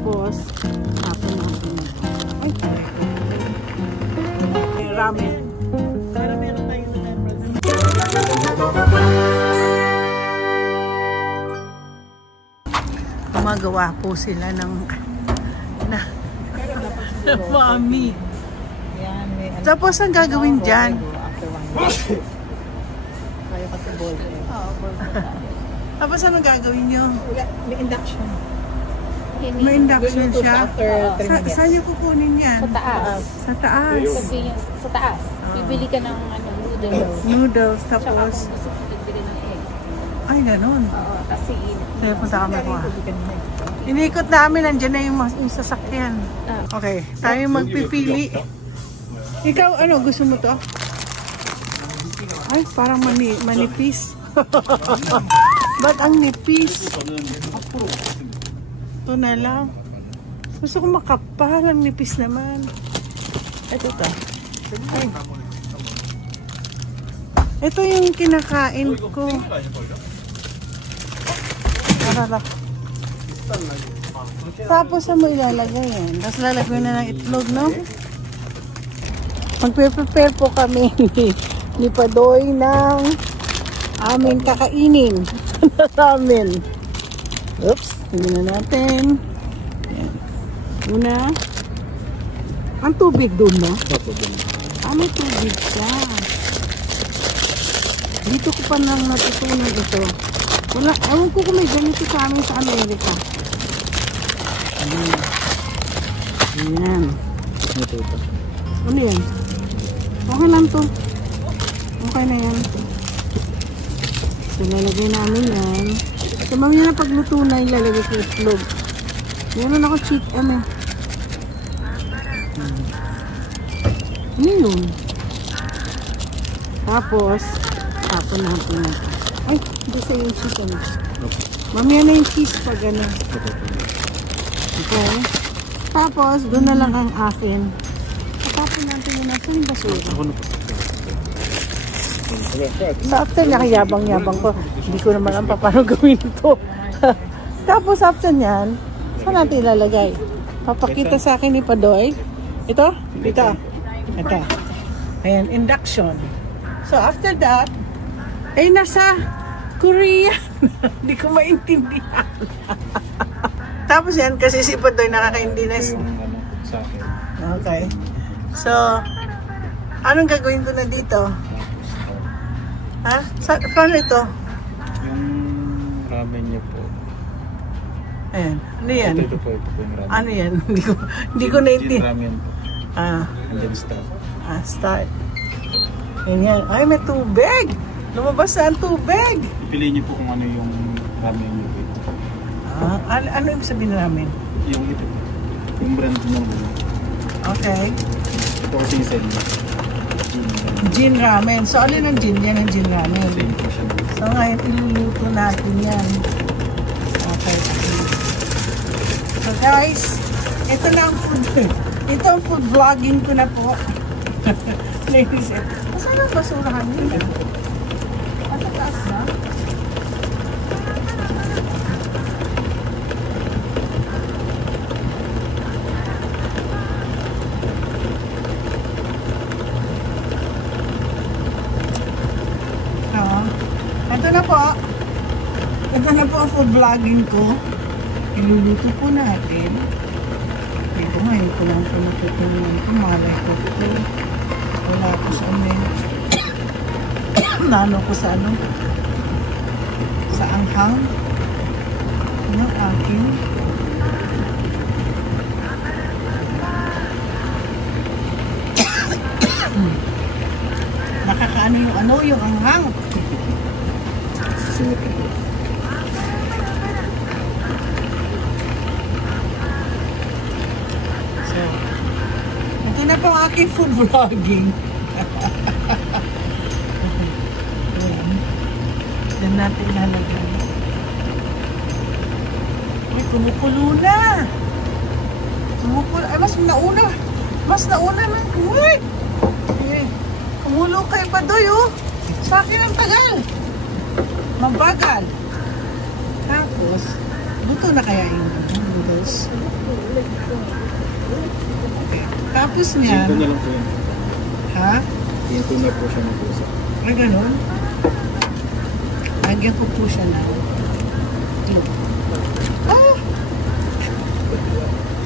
Tapos, tapon natin. Ay, ramen. Para meron tayong 10%. Gumagawa po sila ng mami. Yan, may ano. Tapos, ang gagawin dyan? Kaya kasi bold. Oo, bold. Tapos, anong gagawin nyo? May induction. May induction siya? After 3 minutes. Saan nyo kukunin yan? Sa taas. Sa taas? Kasi sa taas. Bibili ka ng noodles. Noodles, Tsaka kung tapos... gusto mo bibili ng egg. Ay, ganun. Oo, kasi Kaya punta kami ko. Inikot namin, nandiyan na yung sasakyan. Okay, tayo magpipili. Ikaw, ano, gusto mo to? Ay, parang manipis. Ba't ang nipis? Ito na lang. Gusto ko makapal, ang nipis naman. Ito to. Ay. Ito yung kinakain ko. Arara. Tapos saan mo ilalagay yan? Tapos lalagay na ng itlog, no? Magpe-prepare po kami ni Padoy ng aming kakainin. Ramen. Oops, hindi na natin. Yan. Una. Ang tubig doon, no? May tubig siya. Dito ko pa nang natutunan ito. Wala, ewan ko kung may ganito sa amin sa Amerika. Ayan. Ano yan? Okay lang to. Okay na yan. So, lalagay namin yan. So, mamaya na pagluto na, ilalagay ko itlog. Meron ako cheat, ano. Ano yun? Tapos, tapon natin ito. Ay, gusto yung cheese, ano. Mamaya na yung cheese pag ano. Okay. Tapos, doon na lang ang akin. Tapon natin yun. Saan yung basura? So, after nakayabang-yabang ko, hindi ko naman ang paano gawin ito. Tapos, after nyan, saan natin ilalagay? Papakita sa akin ni Padoy. Ito? Ito. Ito. Ayan, induction. So, after that, ay nasa Korea. Hindi ko maintindihan. Tapos yan, kasi si Padoy nakakaindi na. Okay. So, anong gagawin ko na dito? Ha? Paano ito? Yung ramen niyo po. Ayan. Ano yan? Ito po yung ramen. Ano yan? Hindi ko naintindihan. Ramen po. And then start. Start. Ganyan. Ay, may tubig! Lumabas na ang tubig! Piliin niyo po kung ano yung ramen niyo po. Ano yung sabihin namin? Yung ito. Yung brand mo. Okay. Ito kasi yung send. Gin ramen. So, alin ang gin? Yan ang gin ramen. Same po siya. So, ngayon, iluluto natin yan. Okay. So, guys, ito na ang food. Ito ang food vlogging ko na po. Ladies, saan ang basurahan nila? At taas na? Ito na po. Ito na po ang food vlogging ko. Iluluto po natin. Ito ngayon ko lang po natutunan ko. Malay ko ito. Wala ko sa amin. Nano ko sa ano? Sa anghang. Ano akin? Nakakaano yung ano? Yung anghang. So, ito na po ang aking food vlogging. Diyan natin ilalagay. Ay, kumukulo na. Kumukulo. Ay, mas nauna. Mas nauna man. Uy! Kumulo kay Padoy, oh. Sa akin ang tagal. Mabagal. Tapos, Luto na kaya yung noodles? Okay. Tapos niyan, Ito na lang po yun. ha? Ito na po siya ng pusa. Ah, ganun? Lagyan ko po siya na. Ah!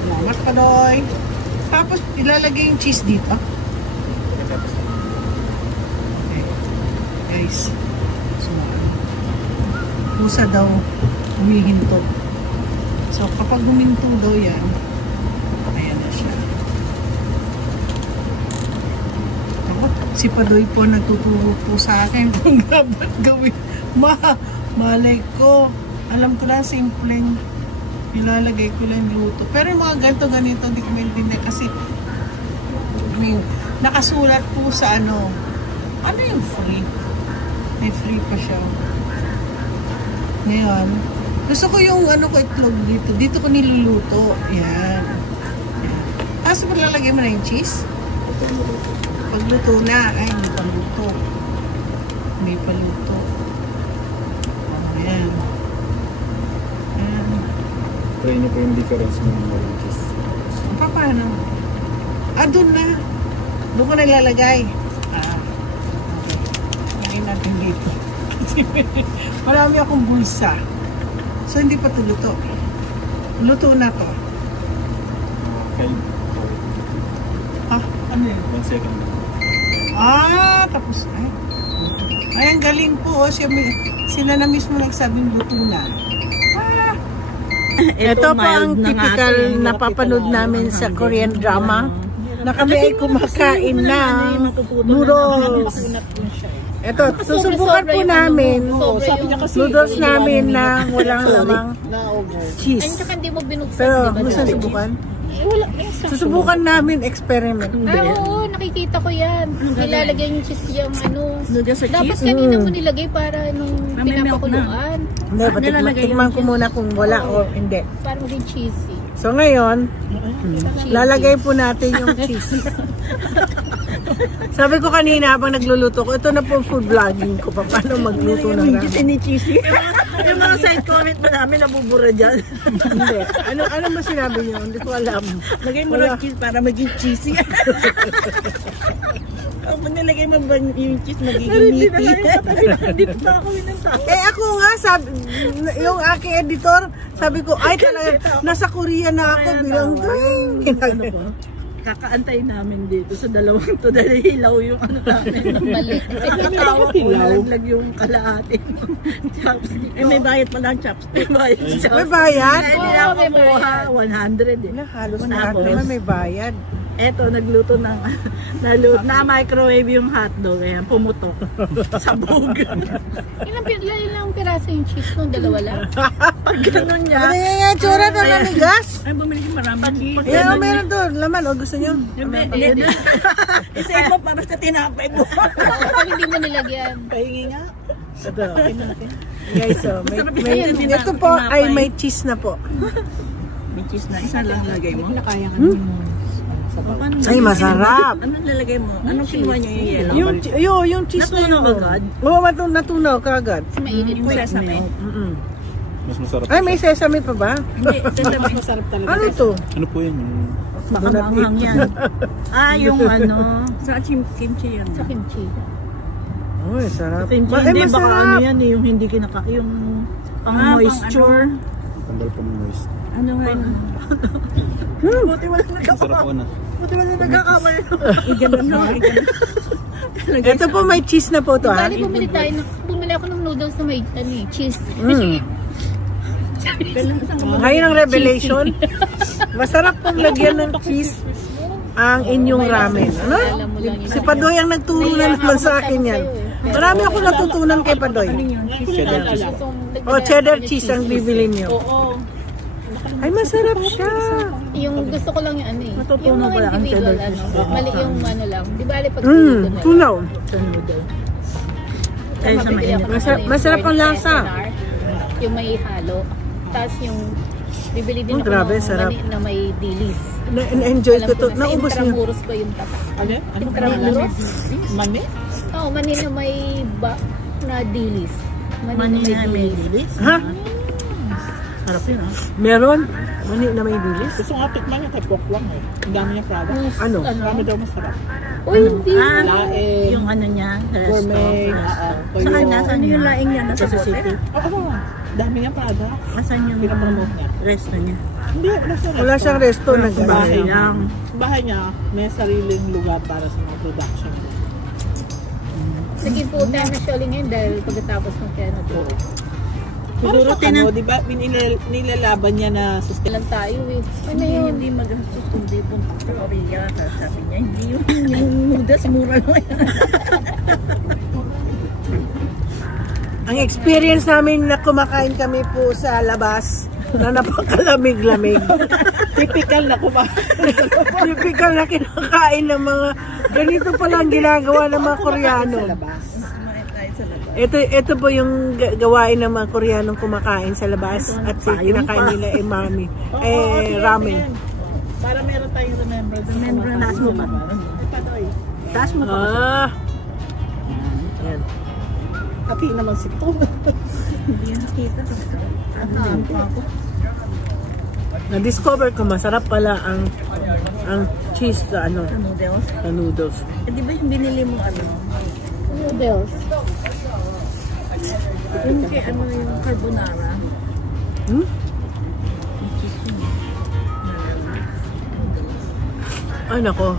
Salamat pa, Doy. Tapos, ilalagay yung cheese dito. Okay. Guys. So, pusa daw humihinto. So, kapag huminto daw yan, ayan na siya. Ako, si Padoy po nagtuturo po sa akin kung dapat gawin. Malay ko. Alam ko lang, simpleng nilalagay ko lang luto. Pero yung mga ganito, hindi ko maintindihan kasi nakasulat po sa ano yung free? May free pa siya. Ngayon, gusto ko yung itlog dito. Dito ko niluluto. Yan. Tapos maglalagay mo na yung cheese. Pagluto na. Ay, may paluto. May paluto. Ayan. Try niyo po yung difference ng walang cheese. Paano? Doon na. Doon ko nilalagay. Okay. Lagay natin dito. Marami akong bulsa. So, hindi pa ito luto. Luto na to. Okay. Ano yun? 1 second. Tapos na. Ay, ang galing po. Sila na mismo nagsabing luto na. Ito pa ang typical na papanood namin sa Korean drama na kami ay kumakain ng noodles. Ito, susubukan po namin noodles namin na walang lamang cheese. Pero, gusto susubukan? Susubukan namin experiment. Oo, nakikita ko yan. Nilalagay yung cheese yung dapat kanina mo nilagay para nung pinapakuluan. Hindi, tikman ko muna kung wala o hindi. Para maging cheesy. So ngayon, lalagay po natin yung cheese. Sabi ko kanina habang nagluluto ko, ito na po food vlogging ko pa paano magluto ng ramen. Hindi cheesy. Yung mga side comment ba namin nabubura dyan? Hindi. Ano ba sinabi niyo? Hindi ko alam. Lagay mo ng cheese para maging cheesy. Kapag nilagay mo ba yung cheese magiging meaty? Dito ba ako tao? Ako nga, yung aking editor, sabi ko, ay talaga, nasa Korea na ako bilang doon. Kakaantay namin dito sa dalawang to dahil hilaw yung namin. Mali. Nakatawa ko, nalaglag yung kalahati. Chopstick. May bayad pa lang chopstick. May bayad? Hindi na ako kuha. 100 eh. Halos lahat naman may bayad. Eto, nagluto ng na-microwave yung hotdog. Ayan, pumutok. Sabog. Ilang piraso yung cheese nung dalawa lang? Pag ganun niya. Ano yung tsura na nanigas? Ay, bumili ko marami. Meron doon. Laman, o gusto nyo? Isa mo para sa tinapay mo. Pag hindi mo nilagyan. Pahingi nga. Ito. Guys, so, ito po ay may cheese na po. May cheese na. Isa lang lagay mo. Ay, masarap. Anong lalagay mo? Anong kinuha niyo yung yellow? Yung cheese na yun. Natunaw agad? Oo, natunaw kagad. Kasi mainit Yung po. sesame. Mas masarap. Ay, may sesame pa ba? Hindi, sesame. Masarap talaga. Ano to? Ano po yun? Makanghang yan. Yung sa kimchi yan. Sa kimchi. Uy, sarap. Kimchi, hindi baka ano yan eh, yung hindi yung pang-moisture. Tanggal po ng moist. Ano nga yun? Buti wala Masarap po na. Buti wala nagkakamay. Iganon na. Ito po may cheese na po to ha. Bali, bumili ako ng noodles na may cheese. Ngayon ang revelation. Masarap pong lagyan ng cheese ang inyong ramen. Ano? Si Padoy ang nagturo na naman sa akin yan. Marami ako natutunan kay Padoy. Cheddar cheese. Cheddar cheese ang bibili niyo. Ay, masarap siya. Yung gusto ko lang yung ano eh. Matutunan ko lang ang cheddar cheese. Mali yung ano lang. Di ba pag tunaw. Ay, sa mainit. Masarap ang lasa. Yung may halo. Tapos yung bibili din ako grabe, ng sarap. mani na may dilis. Na-enjoy ko to. Naubos niyo. Intramuros ba yung tatak? Ano? Intramuros? Mani? Oo, mani na may na dilis. Mani na may dilis? Ha? Sarap yun ah. Meron? Mani na may dilis? Gusto nga tikman niya kay Pokwang eh. Ang dami niya product. Ano? Marami daw masarap. Uy, hindi. Laing, Yung ano niya, gourmet, Sa kanya, saan yung laing niya? Nasa City. Oo, dami niya product. Asan yung Pinapromote niya. resto niya? Hindi, Wala siyang resto na Sa bahay gano'n. lang. Sa bahay niya, may sariling lugar para sa mga production. Sige po tayo na Shirley ngayon dahil pagkatapos ng kaya na po. Siguro di ba, nilalaban niya na Lang tayo eh. Ano yun? Hindi magastos kundi punta sa Korea. Sabi niya, hindi yung noodles, mura lang yan. Ang experience namin na kumakain kami po sa labas na napakalamig-lamig. typical na Typical na kinakain ng mga ganito pala ang ginagawa ng mga Koreano. Ito po yung gawain ng mga Koreanong kumakain sa labas at kinakain nila mami. Ramen. Para meron tayong remembrance. Taas mo pa. Taas mo pa. Yan. Hati naman si Tom. Hindi nakita. Tataan pa ako. Na-discover ko masarap pala ang cheese sa Noodles. sa noodles. Eh, di ba yung binili mo Noodles. Yung kay yung carbonara. Hmm? Ay nako.